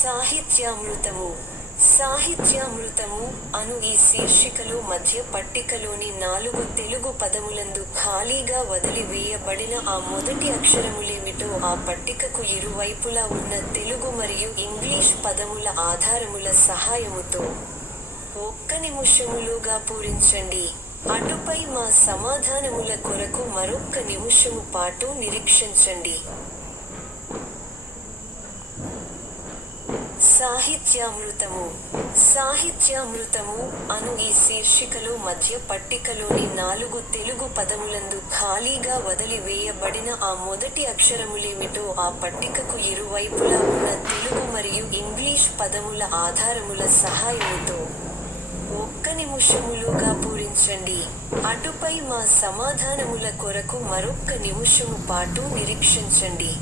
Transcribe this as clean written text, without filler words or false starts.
సాహిత్యామృతము. సాహిత్యామృతము అను ఈ శీర్షికలో మధ్య పట్టికలోని 4 తెలుగు పదములందు ఖాళీగా వదిలి వేయబడిన ఆ మొదటి అక్షరములేమిటో ఆ పట్టికకు ఇరువైపులా ఉన్న తెలుగు మరియు ఇంగ్లీష్ పదముల ఆధారముల సహాయముతో 1 నిమిషములోగా పూరించండి. అటుపై మా సమాధానముల కొరకు మరొక్క నిమిషము పాటు నిరీక్షించండి. సాహిత్యామృతము. సాహిత్యామృతము అను ఈ శీర్షికలో మధ్య పట్టికలోని 4 తెలుగు పదములందు ఖాళీగా వదిలి వేయబడిన ఆ మొదటి అక్షరములేమిటో ఆ పట్టికకు ఇరువైపులా ఉన్న తెలుగు మరియు ఇంగ్లీష్ పదముల ఆధారముల సహాయముతో 1 నిమిషములోగా పూరించండి. అటుపై మా సమాధానముల కొరకు మరొక్క నిమిషము పాటు నిరీక్షించండి.